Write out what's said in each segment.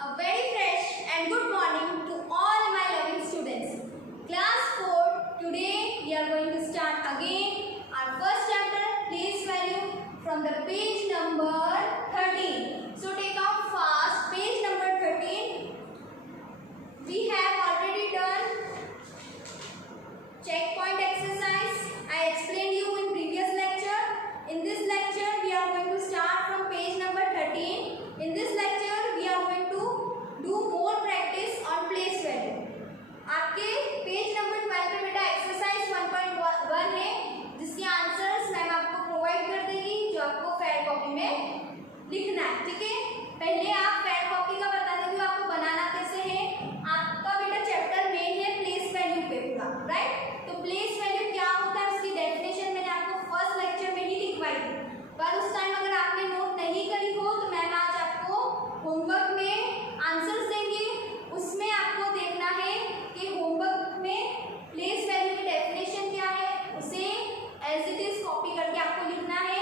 A very fresh and good morning to all my loving students. Class 4, today we are going to start again our first chapter, place value, from the page number 13. So take out fast page number 13. We have already done checkpoint exercise. I explained you in previous lecture. In this lecture we are going to start from page number 13. In this lecture we are going to do more practice on place value. आपके page number 12 पे बेटा exercise 1.1 है, जिसके answers ma'am आपको provide कर देगी, जो आपको फेयर कॉपी में लिखना है। ठीक है, पहले आप फेयर कॉपी का बता देती हूँ आपको बनाना कैसे है। आपका बेटा चैप्टर मेन है प्लेस वैल्यू पे पूरा, राइट। तो प्लेस वैल्यू क्या होता है उसकी डेफिनेशन मैंने आपको फर्स्ट लेक्चर में ही लिखवाई थी, पर उस टाइम अगर आपने नोट नहीं करी हो तो मैम आज आपको होमवर्क में आंसर्स देंगे। उसमें आपको देखना है कि होमवर्क में प्लेस वैल्यू की डेफिनेशन क्या है, उसे एज इट इज कॉपी करके आपको लिखना है।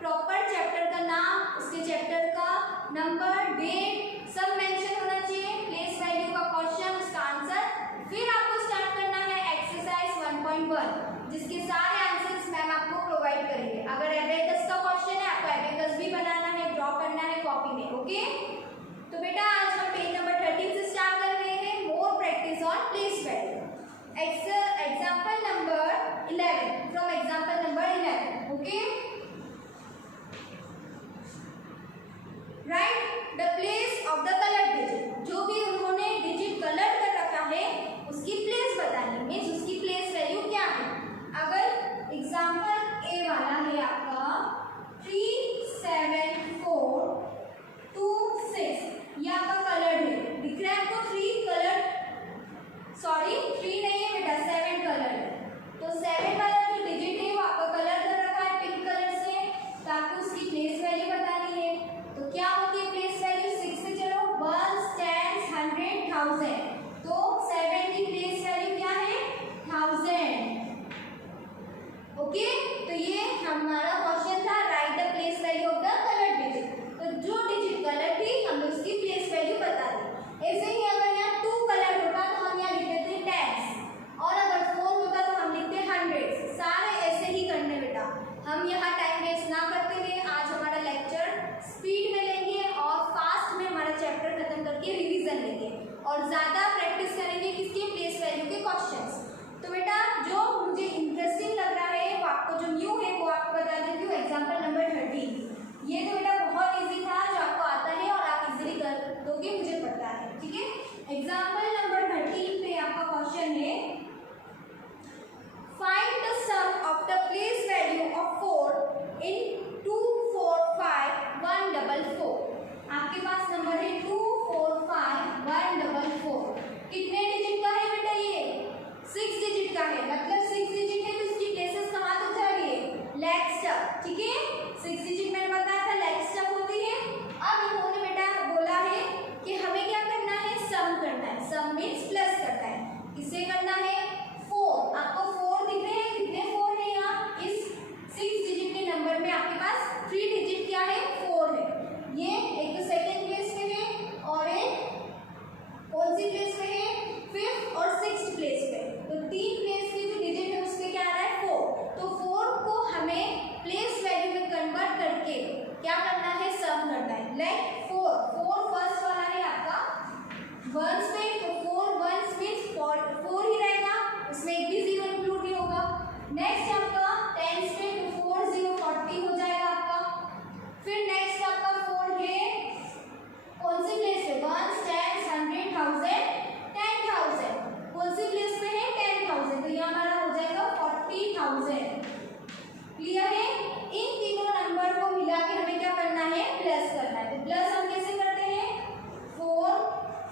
प्रॉपर चैप्टर का नाम, उसके चैप्टर का नंबर, डेट सब मेंशन होना चाहिए, प्लेस वैल्यू का क्वेश्चन, उसका आंसर। फिर आपको स्टार्ट करना है एक्सरसाइज 1.1, जिसके सारे आंसर्स मैम आपको प्रोवाइड करेंगे। अगर एबेकस का क्वेश्चन है, आपको एबेकस भी बनाना है, ड्रॉ करना है कॉपी में। ओके, तो बेटा आज हम पेज नंबर 13 से स्टार्ट कर रहे हैं more practice on place value. Example number 11, from example number 11। Okay, right the place of the colour digit. जो भी उन्होंने डिजिट कलर कर रखा है उसकी प्लेस बतानी, मीन्स उसकी प्लेस वैल्यू क्या है। अगर एग्जाम्पल ए वाला है आपका 3 7 4 2 6, ये आपका कलर है, दिख रहा है आपको 3 कलर, सॉरी 3 नहीं है बेटा 7 कलर है। तो 7 वाला जो डिजिट है वो आपका कलर कर रखा है पिंक कलर से, तो आपको उसकी प्लेस वैल्यू बतानी है। तो क्या होती है प्लेस वैल्यू, 6 से चलो 1 10 100 1000, तो 7 की प्लेस वैल्यू क्या है 1000। ओके, तो ये हमारा क्वेश्चन था, right the place value of the colour digit. तो जो डिजिट कलर थी हमने उसकी प्लेस वैल्यू बता दी। ऐसे ही अगर यहाँ 2 कलर होता तो हम यहाँ लिख देते टेंस, और अगर 4 होता तो हम लिखते 100। सारे ऐसे ही करने बेटा, हम यहाँ टाइम वेस्ट ना करते हुए आज हमारा लेक्चर स्पीड में लेंगे और फास्ट में हमारा चैप्टर खत्म करके रिवीजन लेंगे और ज़्यादा प्रैक्टिस करेंगे किसके, प्लेस वैल्यू के क्वेश्चंस। तो बेटा जो मुझे इंटरेस्टिंग लग रहा है वो आपको जो न्यू है वो आपको बता देती हूँ। एग्जाम्पल नंबर 13, ये तो बेटा बहुत इजी था, जो आपको आता है और आप इजीली कर दोगे, मुझे पता है। ठीक है, एग्जाम्पल नंबर 13 पे आपका क्वेश्चन है, find the sum of the place value of 4 in 2 4 5 1 4 4। आपके पास नंबर है 2 4 5 1 4 4। कितने डिजिट का है बेटा, ये 6 डिजिट का है, मतलब 6 डिजिट है तो इसकी प्लेसेस कहाँ तक जा रही है, लेग्स तक। ठीक है, 6 डिजिट मैंने बताया था लेग्स तक होती है। अब इन्होंने बेटा बोला है कि हमें क्या करना है, सम करना है। सम मीन्स प्लस करना है, किसे करना है 4। आपको 4 दिख रहे हैं, कितने 4 है यहाँ, इस 6 डिजिट के नंबर में आपके पास 3 डिजिट क्या है 4 है। ये एक तो सेकेंड प्लेस पे है और एक कौन सी प्लेस पे है, 5th और 6th प्लेस पे। तो 3 प्लेस की जो डिजिट है उसमें क्या आ रहा है 4। तो 4 को हमें प्लेस वैल्यू में कन्वर्ट करके क्या करना है, सम करना है। लाइक 4 फर्स्ट वाला है आपका वंस पे, तो 4 वंस मीन्स 4 ही रहेगा, उसमें एक भी 0 इंक्लूड नहीं होगा। नेक्स्ट आपका 10 पे, तो 4 0 40 हो जाएगा आपका। फिर नेक्स्ट आपका 4 है कौन सी प्लेस पे, 1 10 100 1000 10,000, कौन सी प्लेस पे है 10,000, तो यहाँ हमारा हो जाएगा 40,000। क्लियर है, इन तीनों नंबर को मिला के हमें क्या करना है, प्लस करना है। तो प्लस हम कैसे करते हैं, 4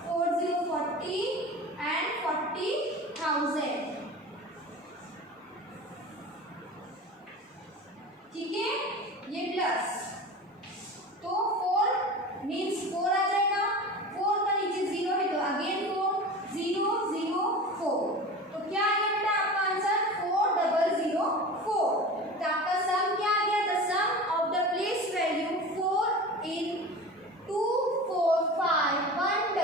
4 0 40 एंड 40,000। ठीक है, ये प्लस, तो 4 मीन्स 4 आ जाएगा, 4 का नीचे 0 है तो अगेन 4 0 0 4, तो क्या आ गया बेटा आपका आंसर 4004। तो आपका सम क्या आ गया, the sum of the place value 4 in 2 4 5 1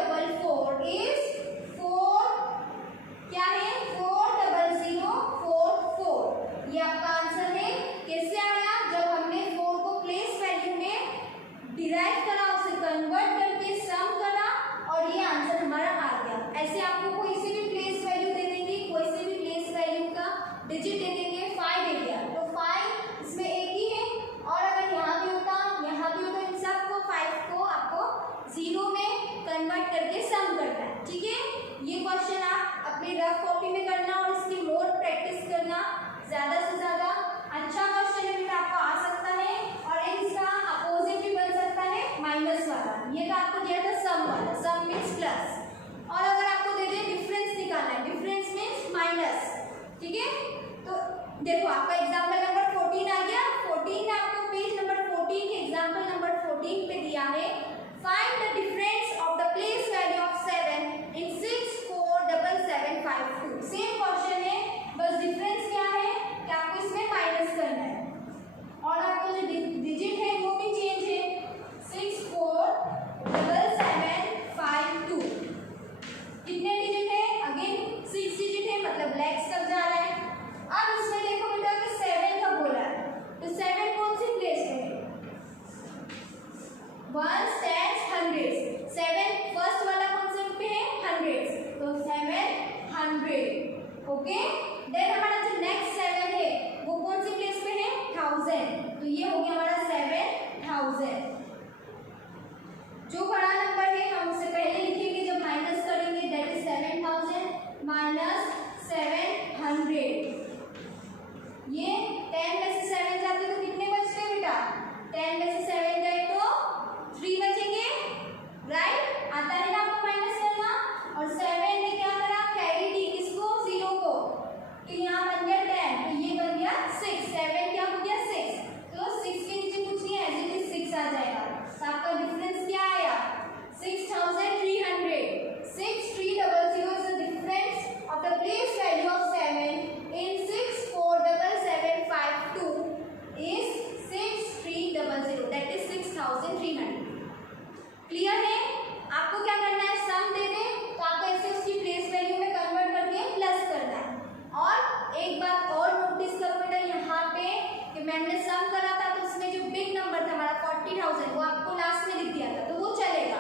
हमने सम करा था तो उसमें जो बिग नंबर था हमारा 40,000 वो आपको लास्ट में लिख दिया था, तो वो चलेगा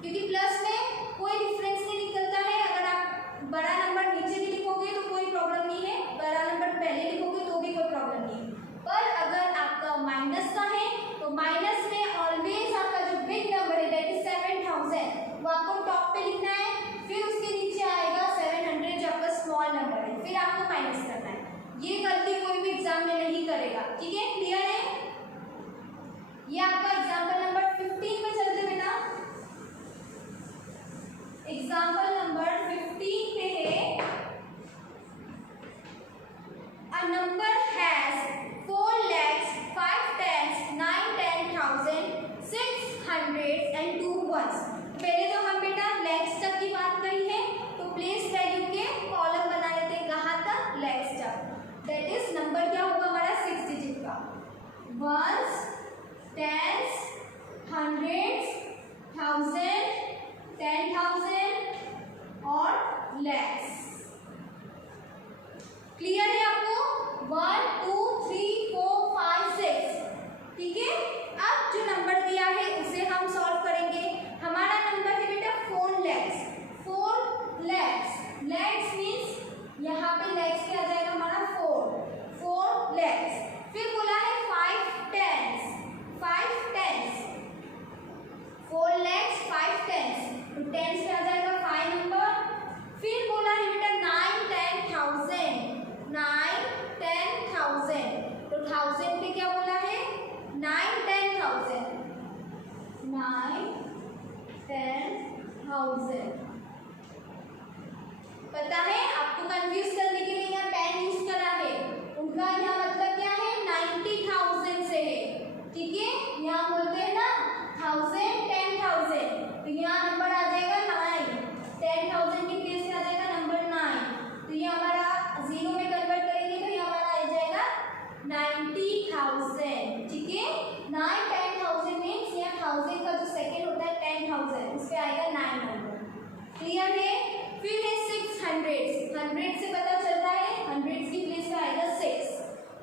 क्योंकि प्लस में कोई डिफरेंस नहीं निकलता है। अगर आप बड़ा नंबर नीचे भी लिखोगे तो कोई प्रॉब्लम नहीं है, बड़ा नंबर पहले लिखोगे तो भी कोई प्रॉब्लम नहीं है। पर अगर आपका माइनस का है तो माइनस में ऑलवेज आपका जो बिग नंबर है दैट इज 7,000 वो आपको टॉप पे लिखना है, फिर उसके नीचे आएगा 700 जो आपका स्मॉल नंबर है, फिर आपको माइनस करना है। ये गलती कोई भी एग्जाम में नहीं करेगा, ठीक है, क्लियर है। ये आपका एग्जाम्पल नंबर 15 पे चलते बेटा। एग्जाम्पल नंबर 15 पे है a number has 4 lakhs 5 tens 9 10,000 600 and 2 ones। पहले तो हम बेटा लैक्स तक की बात करी है तो प्लेस वैल्यू के कॉलम बना लेते हैं, कहाँ तक, लैक्स तक। दैट इज नंबर क्या होगा हमारा 6 डिजिट का, वंस टेंस हंड्रेड्स थाउजेंड 10,000 और लैक्स। क्लियर है आपको, 1 2 3 4 5 6, ठीक है। अब जो नंबर दिया है उसे हम सॉल्व करेंगे। हमारा नंबर है बेटा 4 lakhs, 4 lakhs, लैक्स मीन्स यहाँ पे लैक्स क्या आ जाएगा हमारा 4 lakhs। फिर बोला है 5 tens, 4 lakhs 5 tens, तो टेंस पे आ जाएगा 5 नंबर। फिर बोला है बेटा 9 10,000, 9 10,000, तो 1000 पे क्या बोला है 9 10,000, 9 10,000। पता है आपको कंफ्यूज करने के लिए यहाँ 10 यूज करा है, उनका यहाँ मतलब क्या है 90,000 से है, ठीक है। यहाँ बोलते हैं ना 1000 10,000, तो यहाँ नंबर आ जाएगा 9, 10,000 की प्लेस में आ जाएगा नंबर 9, तो ये हमारा 0 में कन्वर्ट करेंगे तो ये हमारा आ जाएगा 90,000, ठीक है। 9 10,000 मीन्स यहाँ 1000 का जो सेकेंड होता है 10,000 उस पे आएगा 9 नंबर, क्लियर है। फिर है 600, 100 से पता चलता है 100 की प्लेस में आएगा 6।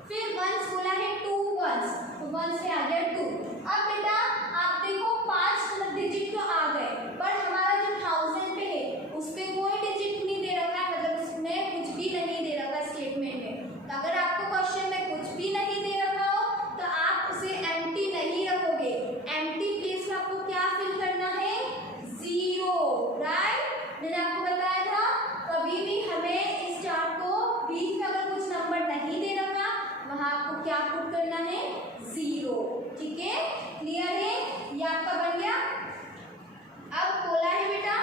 फिर वंस बोला है 2 वंस, तो वंस पे आ गया 2। अब बेटा आप देखो 5 डिजिट तो आ गए, पर हमारा जो 1000 पे है उस पे कोई डिजिट नहीं दे रखा है, मतलब उसमें कुछ भी नहीं दे रखा स्टेटमेंट में। तो अगर आपको क्वेश्चन में कुछ भी नहीं दे रखा हो तो आप उसे एम्प्टी नहीं रखोगे, एम्प्टी प्लेस में आपको क्या फिल करना है 0, राइट। मैंने आपको बताया था कभी भी हमें इस चार्ट को बीच में अगर कुछ नंबर नहीं दे रखा वहां आपको क्या पुट करना है 0, ठीक है, क्लियर है। ये आपका बन गया। अब बोला है बेटा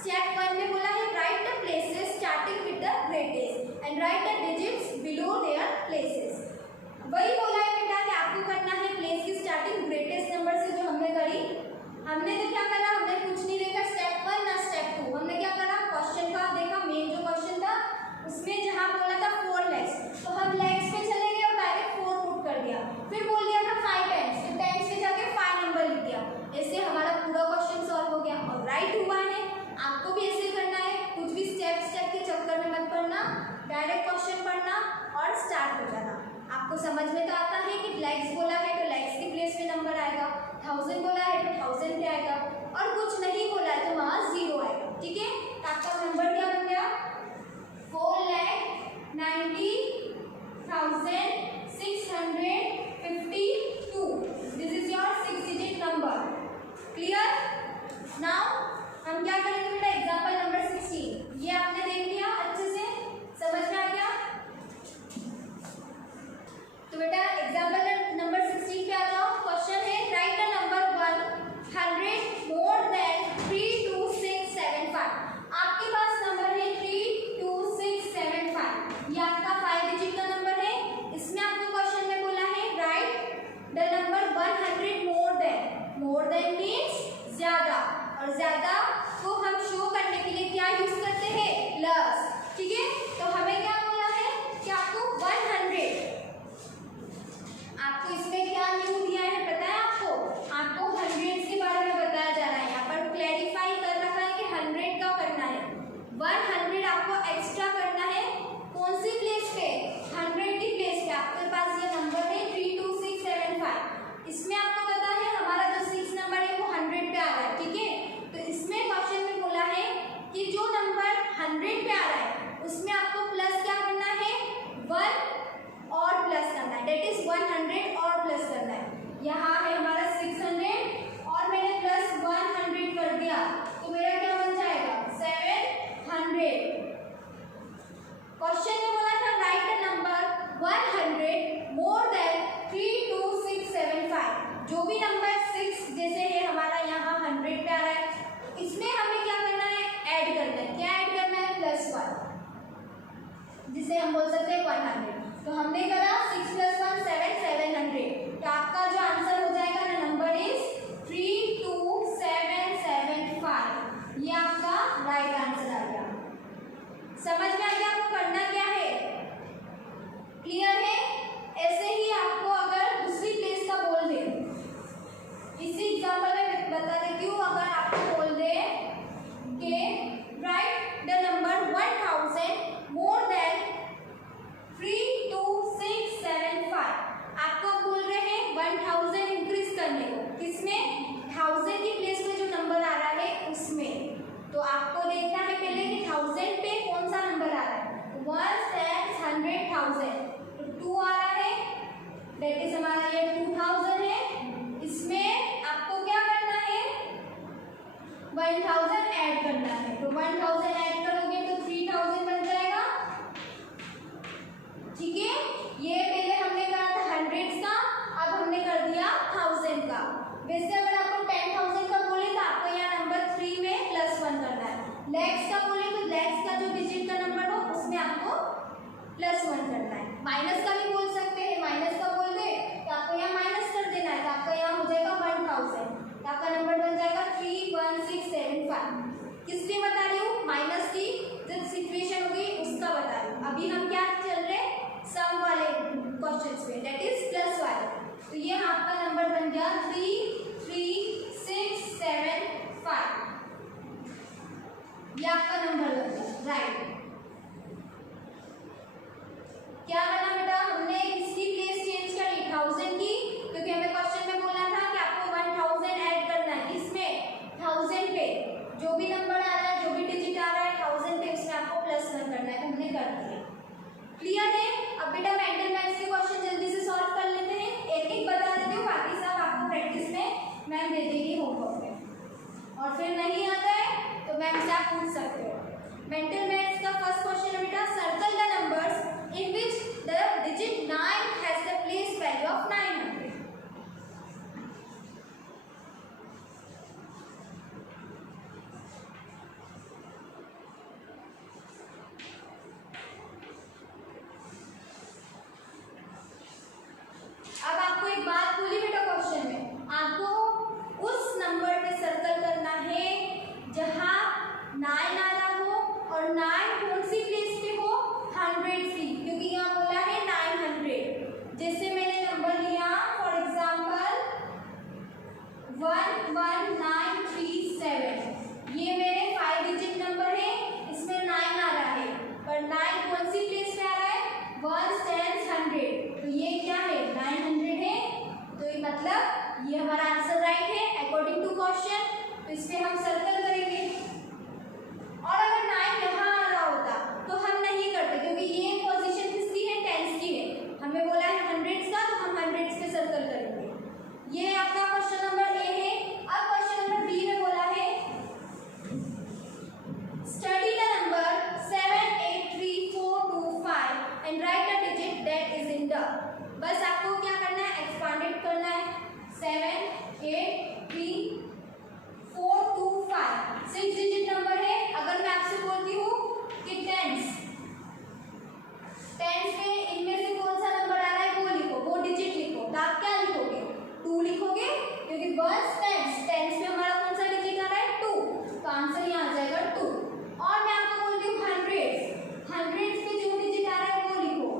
स्टेप 1 में बोला है write the places starting with the greatest and write the digits below their places. वही बोला है बेटा कि आपको करना है प्लेस की स्टार्टिंग ग्रेटेस्ट नंबर से, जो हमने करी। हमने तो क्या करा, हमने कुछ नहीं देखा स्टेप 1 ना स्टेप 2, हमने क्या करा क्वेश्चन का देखा, मेन जो क्वेश्चन था उसमें जहाँ बोला था 4 lakhs, तो हम lakhs पे चले गए और डायरेक्ट 4 पुट कर दिया। फिर बोल दिया था 5 tens, तो tens पे जाके 5 नंबर लिख दिया, ऐसे हमारा पूरा क्वेश्चन सॉल्व हो गया और राइट हुआ है। आपको भी ऐसे करना है, कुछ भी स्टेप के चक्कर में मत पड़ना, डायरेक्ट क्वेश्चन पढ़ना और स्टार्ट हो जाना। आपको समझ में तो आता है कि lakhs बोला है तो lakhs की प्लेस में नंबर आएगा, 1000 बोला है तो 1000 पे आएगा, और कुछ नहीं बोला है तो वहाँ 0 आएगा, ठीक है। आपका नंबर क्या बन गया 4,90,652, this is your 6 digit number, clear. Now हम क्या करेंगे बेटा एग्जाम्पल नंबर 16, ये आपने देख लिया अच्छे से, समझ में आ गया। तो बेटा एग्जाम्पल नंबर 16 पे आ जाओ। क्वेश्चन है write the number 100 more than 32675। आपके पास नंबर है 32675, ये आपका 5 डिजिट का नंबर है। इसमें आपको क्वेश्चन में बोला है write the number 100 more than means ज्यादा, और ज्यादा को हम शो करने के लिए क्या यूज करते हैं प्लस, ठीक है। तो हमें क्या बोला है कि आपको 100, आपको इसमें क्या न्यू दिया है पता है आपको 100 के बारे में बताया जा रहा है। यहाँ पर क्लैरिफाई कर रखा है कि 100 का करना है, 100 आपको एक्स्ट्रा करना है। कौन सी प्लेस पे 100 की प्लेस पे आपके पास ये नंबर है 326 जिसे हम बोल सकते हैं 100। तो हमने करा 6 + 1 7 700। तो आपका जो आंसर हो जाएगा ना नंबर इज 32775। ये आपका राइट आंसर आ गया। समझ में आ गया आपको करना क्या है? क्लियर है? ऐसे ही आपको अगर दूसरी प्लेस का बोल दे, इसी एग्जांपल में बता देती हूँ। अगर आपको बोल दे कि right the number 1000 more than 32675। आपको बोल रहे हैं 1000 इंक्रीज करने को, किसमें? 1000 की प्लेस में जो नंबर आ रहा है उसमें। तो आपको देखना है पहले कि 1000 पे कौन सा नंबर आ रहा है। 1 10 100,000 तो 2 आ रहा है, दैट इज हमारा ये 2000 है। इसमें आपको क्या करना है? 1000 ऐड करना है। तो 1000 ऐड करोगे तो 3000 बन जाएगा। ठीक है, ये पहले हमने करा था हंड्रेड्स का, अब हमने कर दिया 1000 का। वैसे अगर आपको 10,000 का बोले तो आपको यहाँ नंबर 3 में +1 करना है। लैक्स का बोले तो लैक्स का जो डिजिट का नंबर हो उसमें आपको +1 करना है। माइनस का भी बोल सकते हैं, माइनस का बोल दे तो आपको यहाँ माइनस कर देना है। तो आपका यहाँ हो जाएगा 1000, तो आपका नंबर बन जाएगा 31675। किस लिए बता रही हूँ? माइनस की जब सिचुएशन होगी उसका बता रही हूँ। अभी हम क्या चल रहे हैं? सम वाले क्वेश्चंस में, दैट इज प्लस वाले। तो ये आपका नंबर बन गया 33675। ये आपका नंबर बन गया राइट। क्या बना बेटा? हमने इसकी प्लेस चेंज कर ली 1000 की, क्योंकि हमें क्वेश्चन में बोला था कि आपको 1000 ऐड करना है। किसमें? 1000 पे जो भी नंबर आ रहा है, जो भी डिजिट आ रहा है 1000 पे, उसमें आपको +1 करना है। तो हमने कर दिया। क्लियर है? अब बेटा मेंटल मैथ्स के क्वेश्चन जल्दी से सॉल्व कर लेते हैं। एक एक बता देती हूँ, बाकी सब आपको प्रैक्टिस में मैम दे देगी होमवर्क में। और फिर नहीं आता है तो मैम से आप पूछ सकते हो। मेंटल मैथ्स का फर्स्ट क्वेश्चन है बेटा, circle the numbers in which the digit 9 has the place value of 900। अब आपको एक बात बोली बेटा, क्वेश्चन में आपको उस नंबर पे सर्कल करना है जहां 9 आ रहा हो और 9 कौन सी प्लेस पे हो? 100 की, क्योंकि यहाँ बोला है 900। जैसे मैंने नंबर लिया फॉर एग्जांपल 11937, ये मेरे 5 डिजिट नंबर है, इसमें 9 आ रहा है, पर 9 कौन सी प्लेस पे आ रहा है? 1 10 100। तो ये क्या है? 900 है। तो ये मतलब ये हमारा आंसर राइट है अकॉर्डिंग टू क्वेश्चन। तो इस पे हम सर्कल करेंगे। और अगर 9 यहाँ आ रहा होता तो हम नहीं करते, क्योंकि ये पोजीशन किसकी है? टेंस की है। हमें बोला है हंड्रेड्स का, तो हम हंड्रेड्स पे सर्कल करेंगे। ये आपका क्वेश्चन नंबर ए है। अब क्वेश्चन नंबर बी में बोला है study the number 783425 and write the digit that is in the. बस आपको क्या करना है? एक्सपांडेड करना है। 783425 6 डिजिट नंबर है। अगर मैं आपसे बोलती हूँ कि टेंस पे इनमें से कौन सा नंबर आ रहा है वो लिखो, वो डिजिट लिखो, तो आप क्या लिखोगे? 2 लिखोगे, क्योंकि बस टेंस में हमारा कौन सा डिजिट आ रहा है? 2। तो आंसर यहाँ आ जाएगा 2। और मैं आपको बोलती हूँ हंड्रेड्स पे जो डिजिट आ रहा है वो लिखो,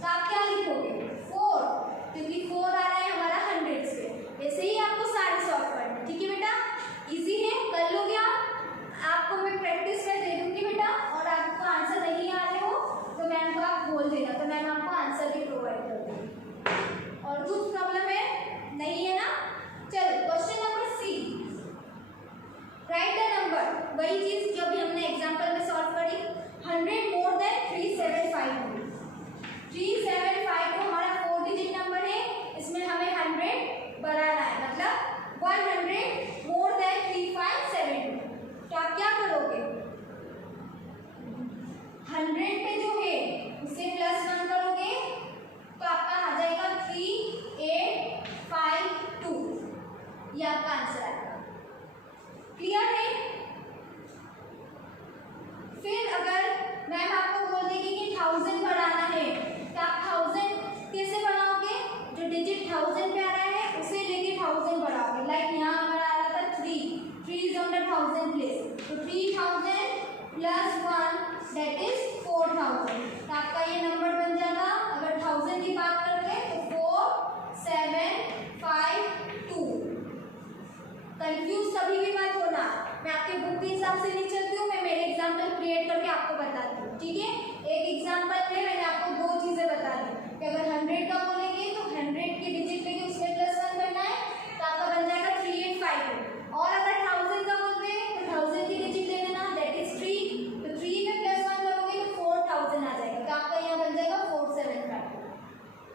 तो आप क्या लिखोगे? 4, क्योंकि 4 आ रहा है हमारा हंड्रेड्स पे। ऐसे ही आपको सारे सॉल्व करना। ठीक है बेटा, इजी है, कर लोगे आप। आपको मैं प्रैक्टिस में दे दूंगी बेटा, और आपको आंसर नहीं आ रहे हो तो मैम को आप बोल देना, तो मैम आपको आंसर भी प्रोवाइड कर देगी। और कुछ प्रॉब्लम है? नहीं है ना? चलो question number C, write the number. वही चीज जो अभी हमने एग्जांपल में सॉल्व करी। 100 मोर देन 375। 375 को हमारा 4 डिजिट नंबर है, इसमें हमें 100 बढ़ाना है, मतलब 100 मोर देन 3570। तो आप क्या करोगे? 100 पे जो है उसे +1 करोगे, तो आपका आ जाएगा 3 1000 पे आ रहा है उसे लेके 1000 बढ़ाओगे। लाइक यहाँ हमारा आ रहा था 3 इज ऑन द 1000 प्लेस, तो 3000 प्लस 1 दैट इज 4000। तो आपका ये नंबर बन जाता, अगर 1000 की बात करते हैं तो 4752। कंफ्यूज कभी भी मत होना, मैं आपके बुक के हिसाब से नहीं चलती हूँ, मैं मेरे एग्जाम्पल क्रिएट करके आपको बताती हूँ, ठीक है। एक एग्जाम्पल में मैंने आपको दो चीजें बता दी कि अगर 100 का बोलेंगे तो 100 की डिजिट लेके उसमें +1 करना है, तो आपका बन जाएगा 3852। और अगर 1000 का बोलते हैं तो 1000 की डिजिट ले लेना, दैट इज 3, तो 3 में +1 करोगे तो 4000 आ जाएगा, तो आपका यहाँ बन जाएगा 475।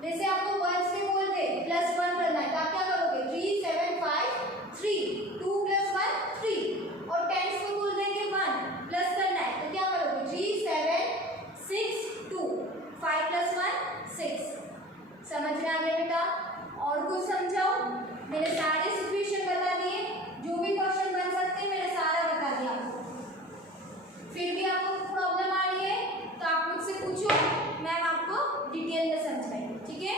जैसे आपको वंस में बोलते +1 करना है तो आप क्या करोगे 3753, 2 + 1 3, और टेंस में बोल देंगे 1 प्लस करना है तो क्या करोगे 3762, 5 + 1 6। समझ में आ गया बेटा? और कुछ समझाओ? मैंने सारे सिचुएशन बता दिए, जो भी क्वेश्चन बन सकते हैं मैंने सारा बता दिया आपको। फिर भी आपको प्रॉब्लम आ रही है तो आप मुझसे पूछो, मैम आपको डिटेल में समझाएंगे, ठीक है।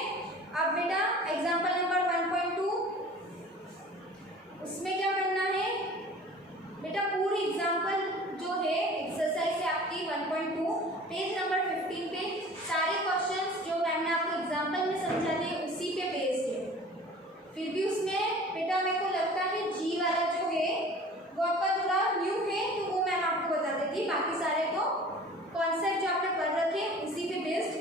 अब बेटा एग्जांपल नंबर 1.2, उसमें क्या करना है बेटा, पूरी एग्जांपल जो है एक्सरसाइज है आपकी 1.2 पेज नंबर 15 पे सारे क्वेश्चंस जो मैम ने आपको एग्जांपल में समझा दिए उसी पे बेस्ड है। फिर भी उसमें बेटा मेरे को लगता है जी वाला जो है वो आपका थोड़ा न्यू है, तो वो मैम आपको बता देती, बाकी सारे तो कॉन्सेप्ट जो आपने पढ़ रखे उसी पे बेस्ड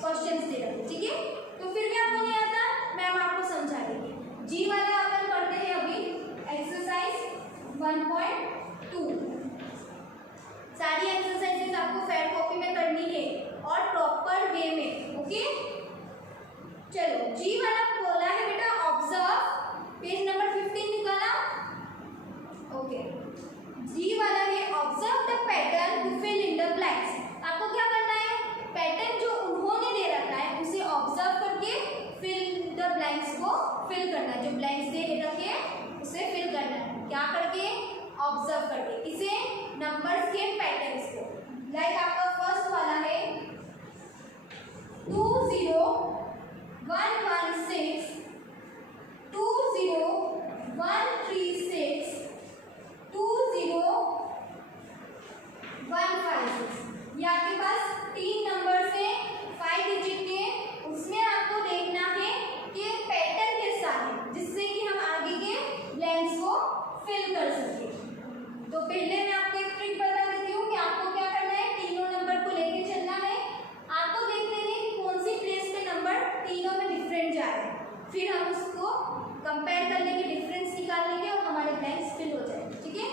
क्वेश्चंस दे रखे, ठीक है। तो फिर भी आपको नहीं आता मैम आपको समझा देगी। जी वाला अपन पढ़ते हैं अभी एक्सरसाइज 1.2। सारी एक्सरसाइजेस आपको फेयर कॉपी में करनी है और प्रॉपर वे में, ओके। चलो जी वाला बोला है बेटा ऑब्जर्व, पेज नंबर 15 निकाला, ओके। जी वाला है observe the pattern to fill in the blanks. आपको क्या करना है, पैटर्न जो उन्होंने दे रखा है उसे ऑब्जर्व करके फिल द ब्लैंक्स को फिल करना है, जो ब्लैंक्स दे रखे हैं उसे फिल करना है, क्या करके ऑब्जर्व करके, इसे नंबर्स के पैटर्न्स को। लाइक आपका फर्स्ट वाला है 20116 20136 20156। ये आपके पास 3 नंबर से 5 डिजिट के, उसमें आपको देखना है कि पैटर्न के साथ जिससे कि हम आगे के ब्लैंक्स को फिल कर सके। तो पहले मैं आपको एक ट्रिक बता देती हूँ कि आपको क्या करना है, तीनों नंबर को लेके चलना है, आपको देख लेना है कि कौन सी प्लेस पे नंबर तीनों में डिफरेंट जा रहे हैं, फिर हम उसको कंपेयर कर लेंगे, डिफरेंस निकाल लेंगे और हमारे ब्लैंक्स फिल हो जाएंगे, ठीक है।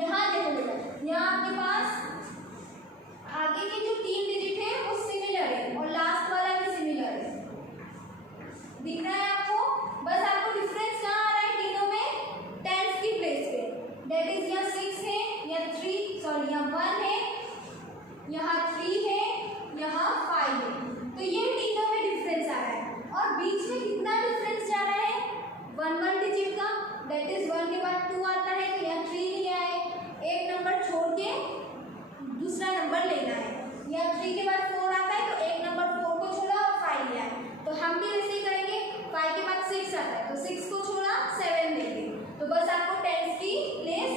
यहाँ देखो बेटा, यहाँ आपके पास आगे की जो 3 डिजिट है वो सिमिलर है और लास्ट वाला भी सिमिलर है, दिख रहा है आपको। बस आपको डिफरेंस कहाँ आ रहा है तीनों में, टेंस की प्लेस पे, दैट इज यहाँ 6 है, यहाँ 3 सॉरी यहाँ 1 है, यहाँ 3 है, यहाँ 5 है, तो ये तीनों में डिफरेंस आ रहा है। और बीच में कितना डिफरेंस जा रहा है 1 डिजिट का, दैट इज 1 के बाद 2 आता है, तो यहाँ 3 लिया है, एक नंबर छोड़ के दूसरा नंबर लेना है, यहाँ 3 के बाद 4 आता है तो एक नंबर 4 को छोड़ा और 5 लिया है, तो हम भी ऐसे ही करेंगे, 5 के बाद 6 आता है तो 6 को छोड़ा 7 लेंगे, तो बस आपको टेंस की प्लेस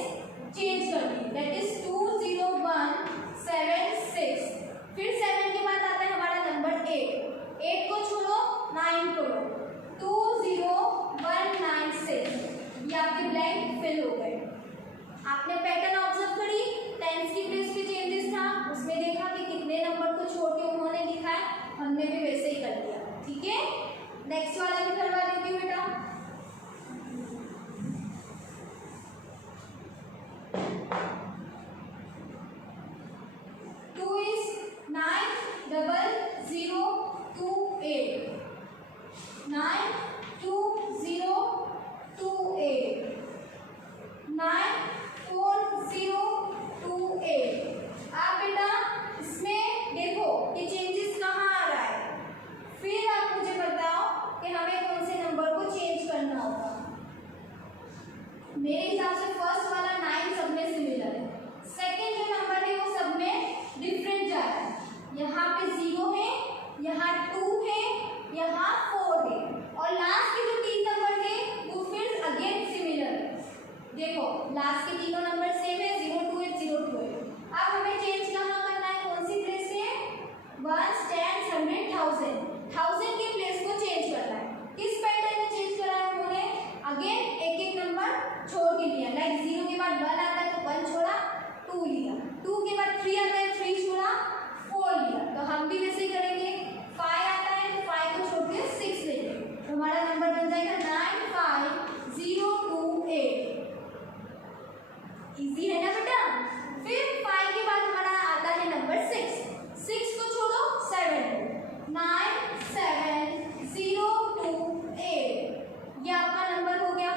चेंज करनी है, दैट इज 20176। फिर 7 के बाद आता है हमारा नंबर 8 को छोड़ो 9 करो 20196, ये आपके ब्लैंक फिल हो गए। आपने पैटर्न ऑब्जर्व करी, टेंस की प्लेस पे चेंजेस था, उसमें देखा कि कितने नंबर को छोड़ के उन्होंने लिखा है, हमने भी वैसे ही कर दिया, ठीक है। नेक्स्ट वाला भी करवा देती हूँ बेटा। Two is 90028 92028 94028। आप बेटा इसमें देखो ये चेंजेस कहाँ आ रहा है, फिर आप मुझे बताओ कि हमें कौन से नंबर को चेंज करना होगा। मेरे हिसाब से फर्स्ट वाला 9 सब में सिमिलर है, सेकेंड जो नंबर है वो सब में डिफरेंट जा रहा है, यहाँ पे 0 है, यहाँ 2 है, यहाँ 4 है, और लास्ट की जो इजी है ना बेटा। फिर 5 के बाद हमारा आता है नंबर 6। 6 को छोड़ो 7 को 9 7 0 2 8 ये आपका नंबर हो गया।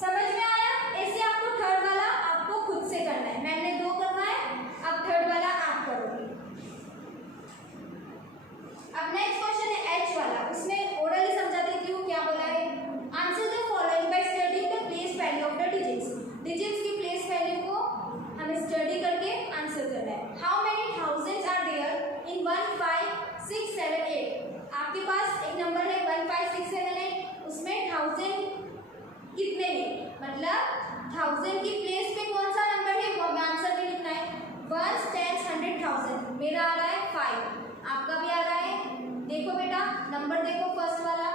समझ में आया? ऐसे आपको थर्ड वाला आपको खुद से करना है। मैंने 2 करना है, अब थर्ड वाला आप करोगे। अब नेक्स्ट क्वेश्चन है एच वाला, उसमें ओरली समझा देती हूँ क्या बोला है। Answer the following by studying the place value of the digits. Digits की प्लेस वैल्यू को हमें स्टडी करके आंसर करना है। How many thousands are there in 1 5 6 7 8। आपके पास एक नंबर है 1 5 6 7 8, उसमें 1000 कितने हैं, मतलब 1000 की प्लेस पे कौन सा नंबर है वो हमें आंसर में लिखना है। 1 10 100 1000 मेरा आ रहा है 5, आपका भी आ रहा है। देखो बेटा नंबर देखो फर्स्ट वाला,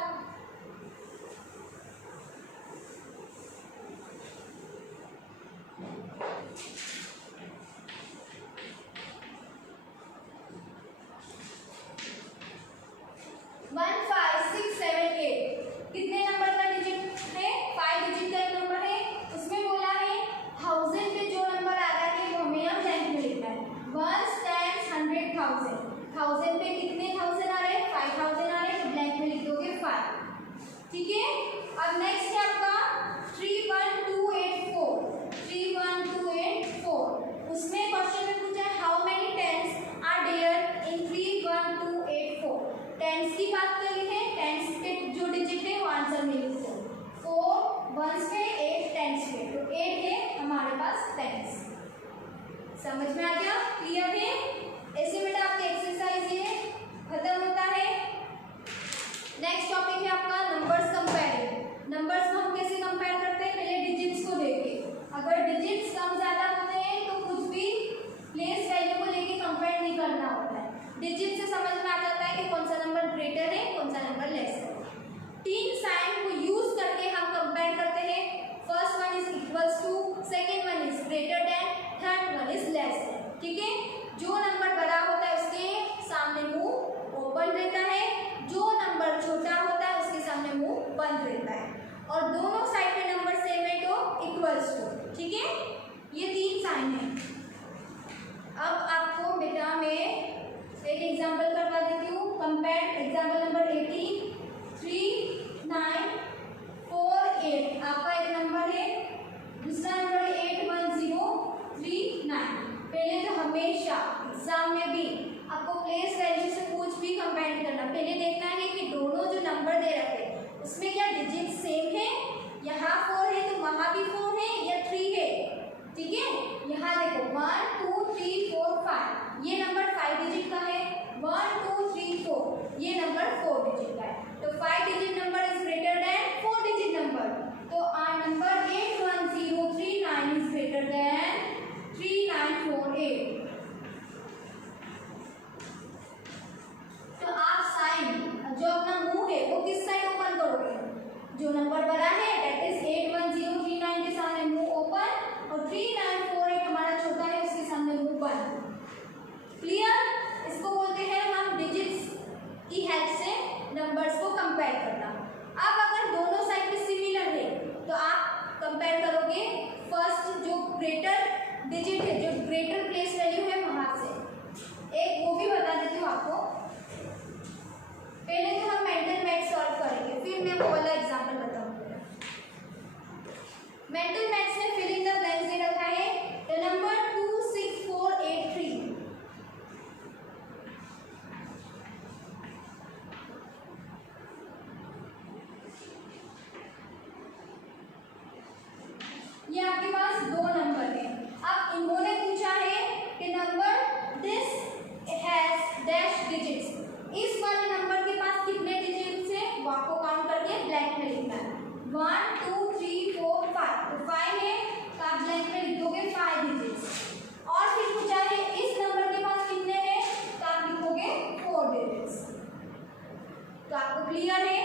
कितने नंबर का डिजिट है? 5 डिजिट का एक नंबर है। उसमें बोला है 1000 पे जो नंबर आ रहा है वो हमें यहाँ ब्लैंक में लिखना है। 1 10 100 1000 1000 पे कितने 1000 आ रहे हैं? 5000 आ रहे हैं, तो ब्लैंक में लिख दोगे 5। ठीक है। अब नेक्स्ट है आपका 31284। 31284 उसमें क्वेश्चन में पूछा है how many tens are there in 31284। Tens की बात कर रही है, टेंस पे जो डिजिट है वो आंसर में लिखो। 4 वंस पे 8 टेंस पे, तो 8 है हमारे पास टेंस। समझ में आ गया? क्लियर है? ऐसे बेटा आपकी एक्सरसाइज ये खत्म होता है। नेक्स्ट टॉपिक है आपका नंबर्स कंपेयरिंग। नंबर्स को हम कैसे कंपेयर करते हैं? पहले डिजिट्स को देख के, अगर डिजिट्स कम ज्यादा होते हैं तो कुछ भी प्लेस वैल्यू को लेके कंपेयर नहीं करना होता है। डिजिट से समझ में आ जाता है कि कौन सा नंबर ग्रेटर है, कौन सा नंबर लेस है। 3 साइन को यूज करके हम कंपेयर करते हैं। First one is equals to, second one is greater than, third one is less than. ठीक है। जो नंबर बड़ा होता है उसके सामने मुंह ओपन रहता है, जो नंबर छोटा होता है उसके सामने मुंह बंद रहता है, और दोनों साइड में नंबर सेम है तो इक्वल्स टू। ठीक है। ये 3 साइन है। अब आपको बेटा मैं एक एग्जाम्पल करवा देती हूँ। कंपेयर एग्जाम्पल नंबर 18 3 9 4 8 आपका एक नंबर है, दूसरा नंबर है 8 1 0 3 9। पहले तो हमेशा एग्जाम में भी आपको प्लेस वैल्यू से कुछ भी कंपेयर करना, पहले देखना है कि दोनों जो नंबर दे रखे हैं उसमें क्या डिजिट सेम है। यहाँ 4 है तो वहाँ भी 4 है या 3 है। ठीक है। यहाँ देखो 1 2 3 4 5, ये नंबर 5 डिजिट का है। 1 2 3 4 ये नंबर 4 डिजिट का है, तो 5 digit number is greater than 4 digit number. तो our number 8103 is greater than 3948। तो आप साइन जो अपना मुंह है वो किस साइड ओपन करोगे? जो नंबर बड़ा है दैट इज 8103 के सामने मुंह ओपन, और 3948 हमारा छोटा है उसके सामने मुंह बंद। क्लियर? इसको बोलते हैं हम डिजिट्स की हेल्प से नंबर्स को कंपेयर करना। अब अगर दोनों साइड पे सिमिलर है तो आप कंपेयर करोगे फर्स्ट जो ग्रेटर डिजिट है, जो ग्रेटर प्लेस वैल्यू है वहां से। एक वो भी बता देती हूँ आपको। पहले तो हम मेंटल मैथ सॉल्व करेंगे, फिर मैं वो वाला एग्जांपल बताऊंगी। मेंटल मैथ्स में फिल इन द ब्लैंक्स दे रखा है द नंबर 26483। ये आपके पास 2 नंबर है। अब इन्होंने पूछा है कि number this has dash digits, इस वाले नंबर के पास कितने डिजिट्स है वो आपको काउंट करके ब्लैंक में लिखना है। 1 2 3 4 5, तो 5 है तो आप ब्लैंक में लिख दोगे 5 डिजिट्स। और फिर पूछा है इस नंबर के पास कितने हैं तो आप लिखोगे 4 डिजिट्स। तो आपको क्लियर है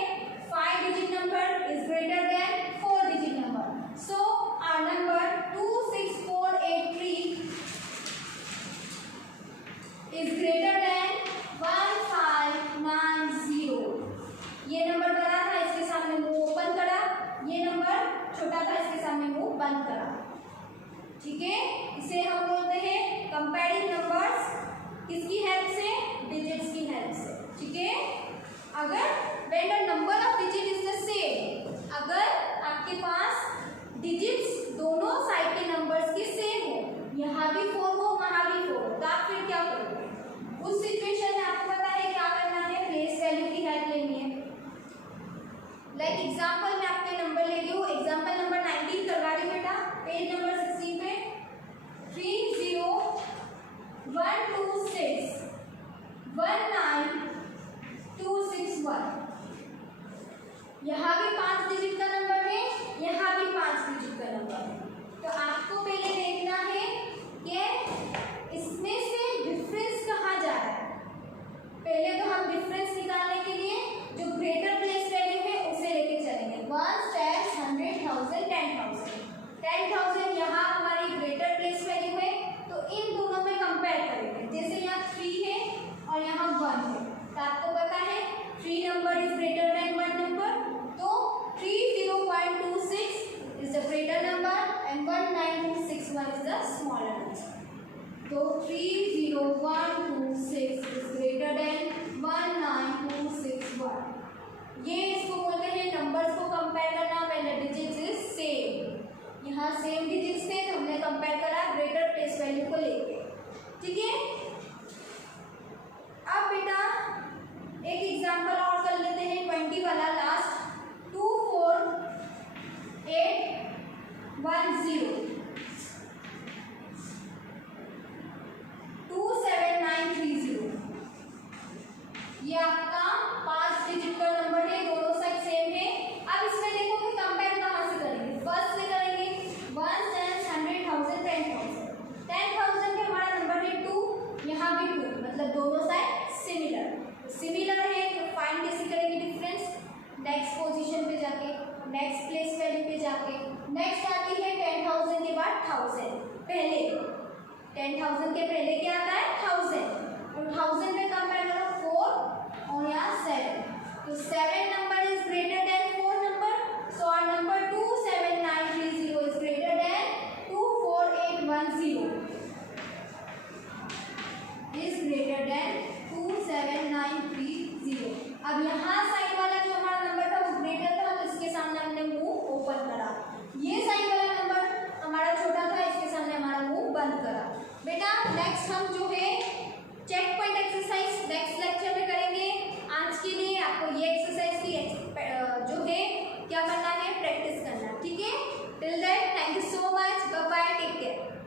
5 digit number is greater than 4 digit number. So our number 26483 is greater than 1590। ये नंबर बड़ा था इसके सामने मुंह ओपन करा, ये नंबर छोटा था इसके सामने मुंह बंद करा। ठीक एग्जाम्पल में आपके नंबर ले रही हूँ, एग्जाम्पल नंबर 19 करवा रही हूँ बेटा, पेज नंबर 16 पे 30126192261। यहाँ भी 5 डिजिट का नंबर है, यहाँ भी 5 डिजिट का नंबर है। तो आपको पहले देखना है कि इसमें से डिफरेंस कहाँ जा रहा है। पहले तो हम डिफरेंस निकालने के लिए जो ग्रेटर प्लेस वैल्यू है उसे लेके चलेंगे। 1 10 100 1000 10,000 यहाँ हमारी ग्रेटर प्लेस वैल्यू है, तो इन दोनों में कंपेयर करेंगे। जैसे यहाँ 3 है और यहाँ 1 है, तो आपको पता है 3 number is greater then 1 number, तो 30.26 is the greater number and 19261 is the smaller number. तो 30126 is greater than 19261। ये इसको बोलते हैं नंबर्स को कंपेयर करना when the digits is same। यहाँ सेम डिजिट्स थे तो हमने कंपेयर करा ग्रेटर प्लेस वैल्यू को लेके, ठीक है। अब बेटा एक एग्जांपल और कर लेते हैं 20 वाला लास्ट, 24810 27930। ये आपका 5 डिजिट का नंबर है, दोनों साइड सेम है। अब इसमें देखो कि कंपेयर कहाँ से करेंगे, फर्स्ट से करेंगे 1 10 100 1000 10,000 पे हमारा नंबर है 2, यहाँ भी 2, मतलब दोनों साइड सिमिलर है। तो फाइंड कैसे करेंगे डिफरेंस, नेक्स्ट पोजीशन पे जाके, नेक्स्ट प्लेस वैल्यू पे जाके, नेक्स्ट आती है 10,000 के बाद 1000, पहले 10,000 के पहले क्या आता है 1000, और 1000 में कंपेयर करो 4 और यहाँ 7, तो 7 नंबर इज ग्रेटर देन